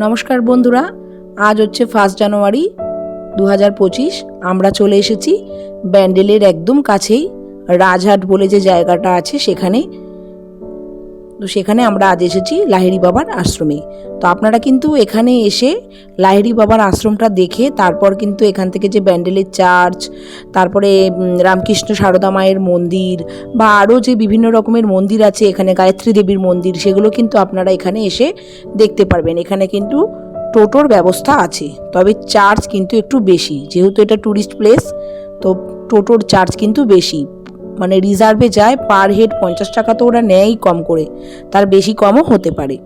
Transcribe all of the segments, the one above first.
নমস্কার বন্ধুরা, আজ হচ্ছে 1 জানুয়ারি 2025। আমরা চলে এসেছি ব্যান্ডেলের একদম কাছেই রাজহাট বলে যে জায়গাটা আছে সেখানে। তো সেখানে আমরা আজ এসেছি লাহিড়ী বাবার আশ্রমে। তো আপনারা কিন্তু এখানে এসে লাহিড়ী বাবার আশ্রমটা দেখে তারপর কিন্তু এখান থেকে যে ব্যান্ডেলের চার্চ, তারপরে রামকৃষ্ণ সারদা মায়ের মন্দির বা আরও যে বিভিন্ন রকমের মন্দির আছে, এখানে গায়ত্রী দেবীর মন্দির, সেগুলো কিন্তু আপনারা এখানে এসে দেখতে পারবেন। এখানে কিন্তু টোটোর ব্যবস্থা আছে, তবে চার্জ কিন্তু একটু বেশি, যেহেতু এটা ট্যুরিস্ট প্লেস। তো টোটোর চার্জ কিন্তু বেশি, মানে রিজার্ভে যায় পার হেড 50 টাকা তো ওরা নেয়ই কম করে, তার বেশি কমও হতে পারে।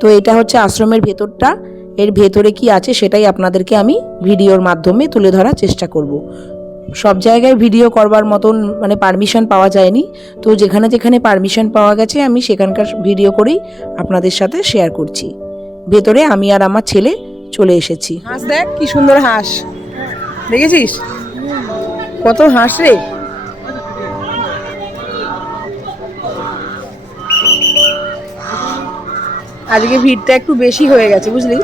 তো এটা হচ্ছে আশ্রমের ভেতরটা। এর ভেতরে কি আছে সেটাই আপনাদেরকে আমি ভিডিওর মাধ্যমে তুলে ধরার চেষ্টা করব। সব জায়গায় ভিডিও করবার মতন মানে পারমিশন পাওয়া যায়নি, তো যেখানে যেখানে পারমিশন পাওয়া গেছে আমি সেখানকার ভিডিও করেই আপনাদের সাথে শেয়ার করছি। ভেতরে আমি আর আমার ছেলে চলে এসেছি। হাঁস দেখ, কি সুন্দর হাঁস, দেখেছিস কত হাঁস রে। আজকে ভিড়টা একটু বেশি হয়ে গেছে, বুঝলি?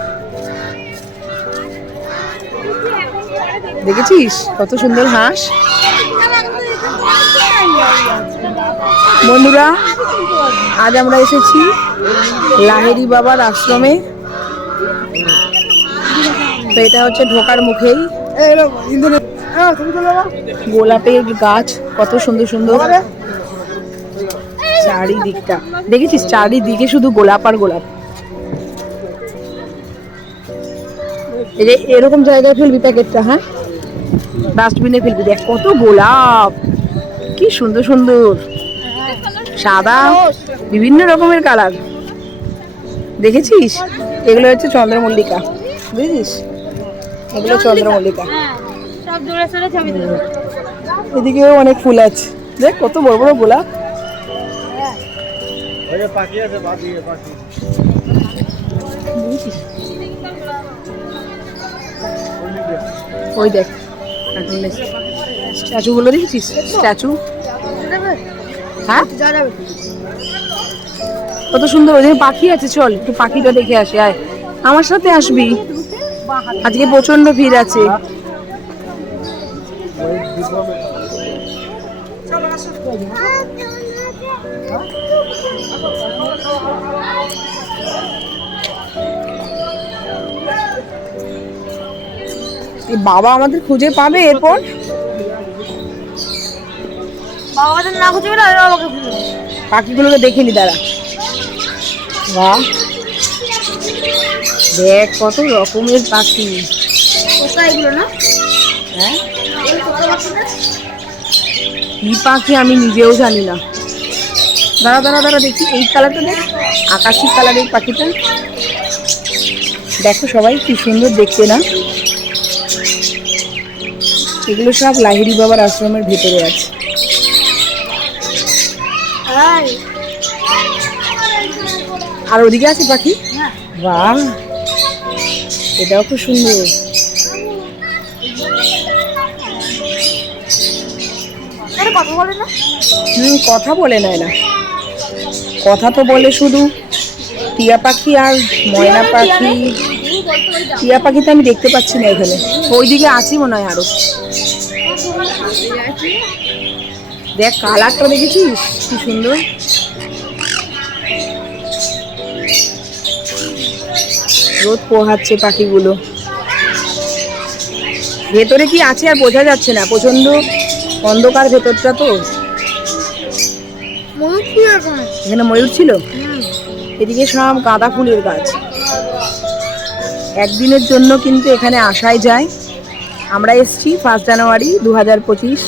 দেখেছিস কত সুন্দর হাঁস। বন্ধুরা, আজ আমরা এসেছি লাহিড়ী বাবার আশ্রমে। তো এটা হচ্ছে ঢোকার মুখেই গোলাপের গাছ, কত সুন্দর সুন্দর চারিদিকটা। দেখেছিস চারিদিকে শুধু গোলাপ আর গোলাপ। এই যে এরকম জায়গায় ফেলবি প্যাকেটটা, হ্যাঁ ডাস্টবিনে ফেলবি। দেখ কত গোলাপ, কি সুন্দর সুন্দর, সাদা, বিভিন্ন রকমের কালার। দেখেছিস এগুলো হচ্ছে চন্দ্রমল্লিকা, বুঝেছিস, এগুলো চন্দ্রমল্লিকা। এদিকেও অনেক ফুল আছে, দেখ কত বড় বড় গোলাপ। ওই দেখ স্ট্যাচু গুলো, দেখেছিস স্ট্যাচু, হ্যাঁ কত সুন্দর। ওই পাখি আছে, চল একটু পাখিটা দেখে আসি, আয় আমার সাথে আসবি, আজকে প্রচন্ড ভিড় আছে। বাবা আমাদের খুঁজে পাবে এরপর? পাখিগুলোকে দেখিনি দাঁড়া। বাহ, দেখ কত রকমের পাখি। হ্যাঁ কি পাখি আমি নিজেও জানি না। দাঁড়া দাঁড়া দাঁড়া, দেখি এই কালারটা, দেখ আকাশি কালারের পাখিটা। দেখো সবাই কি সুন্দর দেখতে না। এগুলো সব লাহিড়ী বাবার আশ্রমের ভেতরে আছে। আর ওদিকে আছে পাখি, বাহ এটাও খুব সুন্দর। কথা বলে না এরা, কথা তো বলে শুধু টিয়া পাখি আর ময়না পাখি। টিয়া পাখি তো আমি দেখতে পাচ্ছি না এখানে, ওইদিকে আছি মনে হয় আরো। দেখ কালারটা, দেখেছিস কি সুন্দর। রোদ পোহাচ্ছে পাখিগুলো। ভেতরে কি আছে আর বোঝা যাচ্ছে না, প্রচন্ড অন্ধকার ভেতরটা। তো এখানে ময়ূর ছিল, এদিকে সব গাঁদা ফুলের গাছ। একদিনের জন্য কিন্তু এখানে আসাই যায়। আমরা এসছি 1 জানুয়ারি 2025।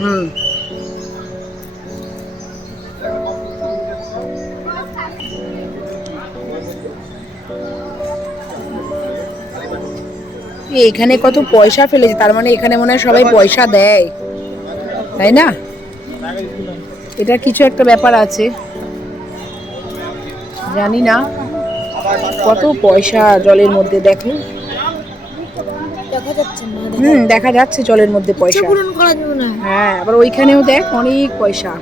হুম, এখানে কত পয়সা ফেলেছে, তার মানে এখানে মনে হয় সবাই পয়সা দেয়, তাই না? এটা কিছু একটা ব্যাপার আছে, জানি না। কত পয়সা জলের মধ্যে দেখো। দেখা যাচ্ছে জলের মধ্যে পয়সা। হ্যাঁ, আবার ওইখানেও দেখ অনেক পয়সা।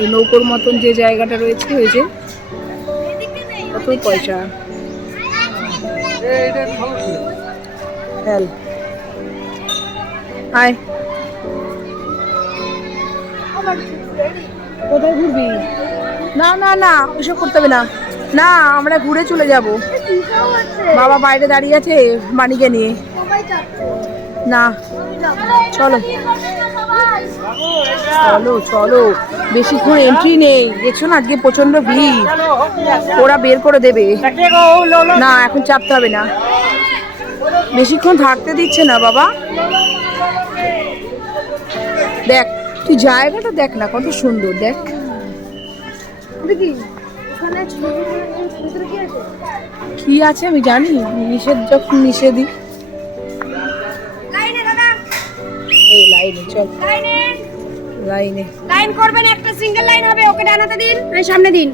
এই নৌকোর মতন যে জায়গাটা রয়েছে, ওই যে কত পয়সা। হেল হাই, কোথায় ঘুরবি? না না না, ওইসব করতে হবে না। না, আমরা ঘুরে চলে যাব। বাবা বাইরে দাঁড়িয়ে আছে মানিকে নিয়ে। না, চলো চলো চলো, বেশিক্ষণ এন্ট্রি নেই, দেখছো না আজকে প্রচন্ড ভিড়, ওরা বের করে দেবে। না, এখন চাপতে হবে না, বেশিক্ষণ থাকতে দিচ্ছে না বাবা। দেখ তুই জায়গাটা দেখ না, কত সুন্দর, দেখ। কি আছে আমি জানি, নিষেধ যখন নিষেধই। এই লাইনে চল, লাইনে লাইন করবেন, একটা সিঙ্গেল লাইন হবে, ওকে ডানাতে দিন আর সামনে দিন।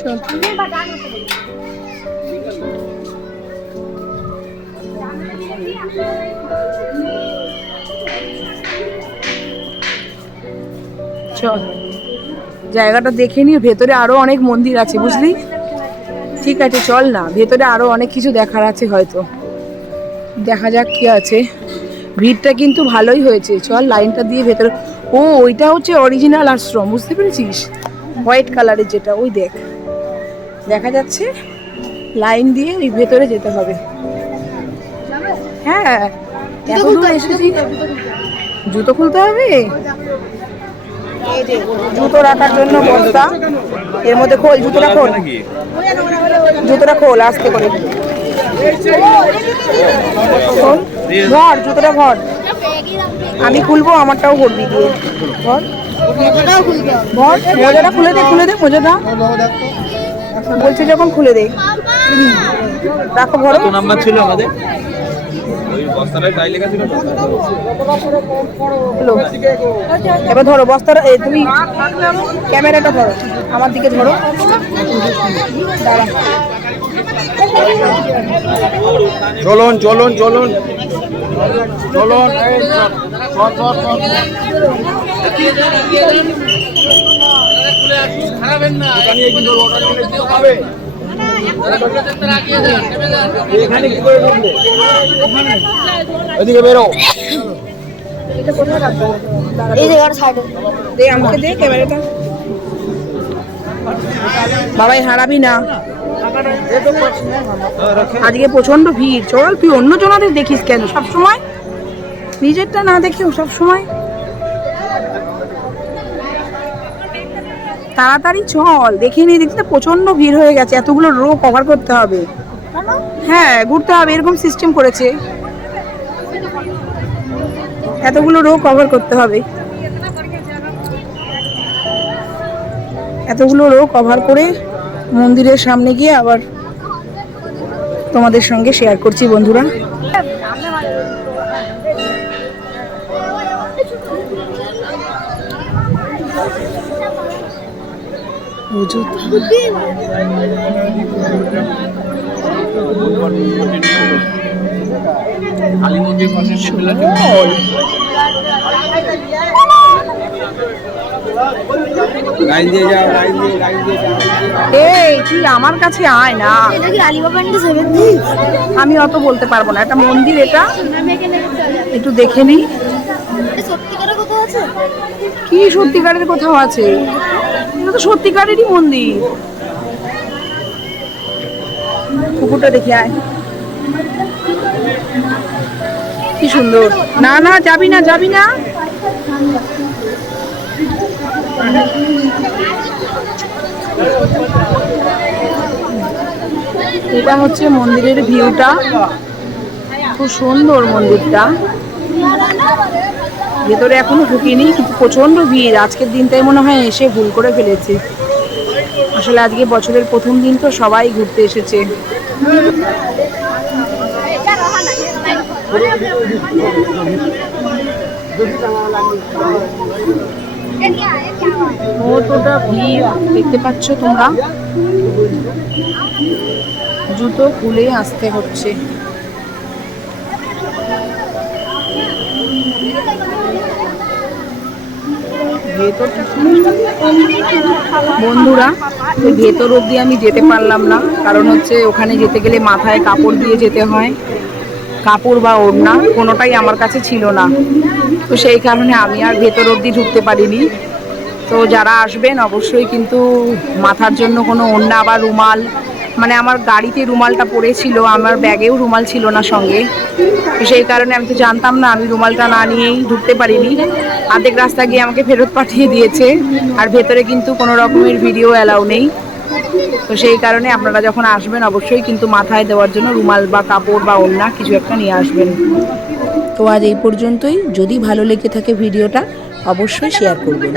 চল। চল, জায়গাটা দেখে নি, ভেতরে আরো অনেক মন্দির আছে বুঝলি। ঠিক আছে চল না, ভেতরে আরো অনেক কিছু দেখার আছে, হয়তো দেখা যাক কি আছে। ভিড়টা কিন্তু ভালোই হয়েছে, চল লাইনটা দিয়ে ভেতরে। ও, ওইটা হচ্ছে অরিজিনাল আশ্রম, বুঝতে পেরেছিস? হোয়াইট কালারের যেটা, ওই দেখ দেখা যাচ্ছে। লাইন দিয়ে ওই ভেতরে যেতে হবে। হ্যাঁ, এত দূর এসেছি, জুতো খুলতে হবে। জুতো রাখার জন্য বস্তা, এর মধ্যে খোল, জুতোটা খোল, জুতোটা খোল আস্তে করে। ধর জুতোটা, ধর, আমি খুলবো, আমারটাও করবি দিয়ে। ধর, মোজাটা খুলে দে, খুলে দে মোজাটা, বলছে যখন খুলে দে। রাখো, ভরো। কত নাম্বার ছিল আমাদের? ওই বস্তাটায় তাই লেখা ছিল। এবার ধরো বস্তাটা, তুমি ক্যামেরাটা ধরো, আমার দিকে ধরো। দাঁড়া, চলুন চলুন চলুন চলুন, এদিকে বেরো। আমাকে দে ক্যামেরাটা। বাবাই হারাবি না, আজকে প্রচন্ড ভিড়। চল, তুই অন্য জনাদের দেখিস কেন সব সময়, নিজেরটা না দেখেও সব সময়। তাড়াতাড়ি চল, দেখে নিয়ে দেখতে প্রচন্ড ভিড় হয়ে গেছে, এতগুলো রো কভার করতে হবে। হ্যাঁ, ঘুরতে হবে, এরকম সিস্টেম করেছে, এতগুলো রো কভার করতে হবে। এতগুলো রো কভার করে মন্দিরের সামনে গিয়ে আবার তোমাদের সঙ্গে শেয়ার করছি বন্ধুরা। এই তুই আমার কাছে আয় না, আমি অত বলতে পারবো না, এটা মন্দির, এটা একটু দেখে নি। কি সত্যিকারের কোথাও আছে? এটা তো সত্যিকারেরই মন্দির। পুকুরটা দেখে আয়, কি সুন্দর। না না, যাবি না, যাবি না। এটা হচ্ছে মন্দিরের ভিউটা, খুব সুন্দর মন্দিরটা। ভেতরে এখনো ঢুকিনি, কিন্তু প্রচণ্ড ভিড়। আজকের দিনটাই মনে হয় এসে ভুল করে ফেলেছি। আসলে আজকে বছরের প্রথম দিন তো, সবাই ঘুরতে এসেছে। কতটা ভিড় দেখতে পাচ্ছ তোমরা, জুতো খুলে আসতে হচ্ছে। বন্ধুরা, ওই ভেতর অবধি আমি যেতে পারলাম না, কারণ হচ্ছে ওখানে যেতে গেলে মাথায় কাপড় দিয়ে যেতে হয়। কাপড় বা ওড়না কোনোটাই আমার কাছে ছিল না, তো সেই কারণে আমি আর ভেতর অবধি ঢুকতে পারিনি। তো যারা আসবেন অবশ্যই কিন্তু মাথার জন্য কোনো ওড়না বা রুমাল, মানে আমার গাড়িতে রুমালটা পড়েছিল, আমার ব্যাগেও রুমাল ছিল না সঙ্গে, তো সেই কারণে আমি তো জানতাম না, আমি রুমালটা না নিয়েই ঢুকতে পারিনি। অর্ধেক রাস্তা গিয়ে আমাকে ফেরত পাঠিয়ে দিয়েছে। আর ভেতরে কিন্তু কোনো রকমের ভিডিও অ্যালাউ নেই, তো সেই কারণে আপনারা যখন আসবেন অবশ্যই কিন্তু মাথায় দেওয়ার জন্য রুমাল বা কাপড় বা ওড়না কিছু একটা নিয়ে আসবেন। তো আজ এই পর্যন্তই। যদি ভালো লেগে থাকে ভিডিওটা অবশ্যই শেয়ার করবেন।